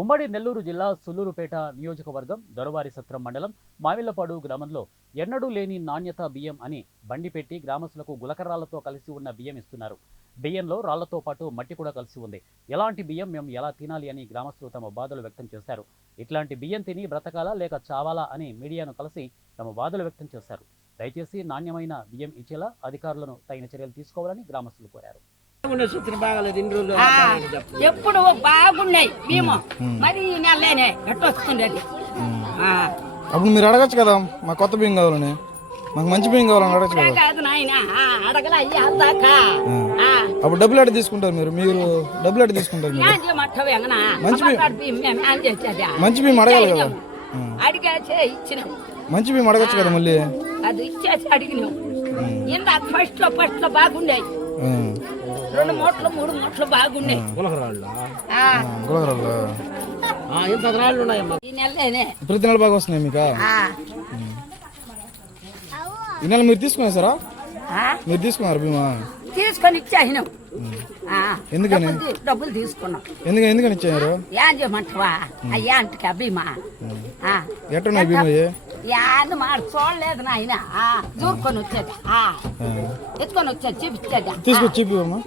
ఉమ్మడి నెల్లూరు జిల్లా సుల్లూరుపేట నియోజకవర్గం దొరవారి సత్రం మండలం మామిళ్ళపాడు గ్రామంలో ఎన్నడూ లేని నాణ్యత బియ్యం అని బండి పెట్టి గ్రామస్తులకు గులకరాళ్ళతో కలిసి ఉన్న బియ్యం ఇస్తున్నారు. బియ్యంలో రాళ్ళతో పాటు మట్టి కూడా కలిసి ఉంది. ఎలాంటి బియ్యం మేము ఎలా తినాలి అని గ్రామస్తులు తమ బాధలు వ్యక్తం చేశారు. ఇట్లాంటి బియ్యం తిని బ్రతకాలా లేక చావాలా అని మీడియాను కలిసి తమ బాధలు వ్యక్తం చేశారు. దయచేసి నాణ్యమైన బియ్యం ఇచ్చేలా అధికారులను తగిన చర్యలు తీసుకోవాలని గ్రామస్తులు కోరారు. ఎప్పుడు బాగున్నాయి మేము మరి ఈ నెలనే వస్తుండేది ఆ, అప్పుడు మీరు అడగచ్చు కదా మా కొత్త బియ్యం కావాలని. మాకు మంచి బియ్యం కావాలని అడగచ్చు కదా. అప్పుడు డబ్బులు ఎట్ట తీసుకుంటారు మీరు? మీరు డబ్బులు ఎట్ట తీసుకుంటారు మీరు? మంచి బియ్యం. మంచి బియ్యం అడగాలి కదా. మంచి బియ్యం అడగచ్చు కదా మళ్ళీ? అది ఇచ్చేసి అడిగినాం ఇంత ఫస్ట్లో ఫస్ట్లో బాగుండేవి ఆ, రెండు మూటలు మూడు మూటలు బాగున్నాయి. గులకరాళ్ళు. ఇంత రాళ్ళు ఉన్నాయమ్మా? ఈ నెలనే ప్రతి నెల బాగా వస్తున్నాయి మీకు? ఈ నెల మీరు తీసుకున్నారు సారా? మీరు తీసుకున్నారు భీమా? తీసుకొని ఇచ్చేసినాం. ఆ, ఎందుకని? డబ్బులు తీసుకున్నాం. ఎందుకని ఎందుకని ఇచ్చారు ఏం చేయమంటావా? అయ్యా అంటకి అభిమా ఎట్టున్నాయి భీమా ఇవి? యాన్ని మాట చూడలేదు నాయన దూరుకొని వచ్చేది ఆ, ఆ. ఎత్తుకొని వచ్చేది చూపించేది తీసుకొచ్చి చూపిమ్మా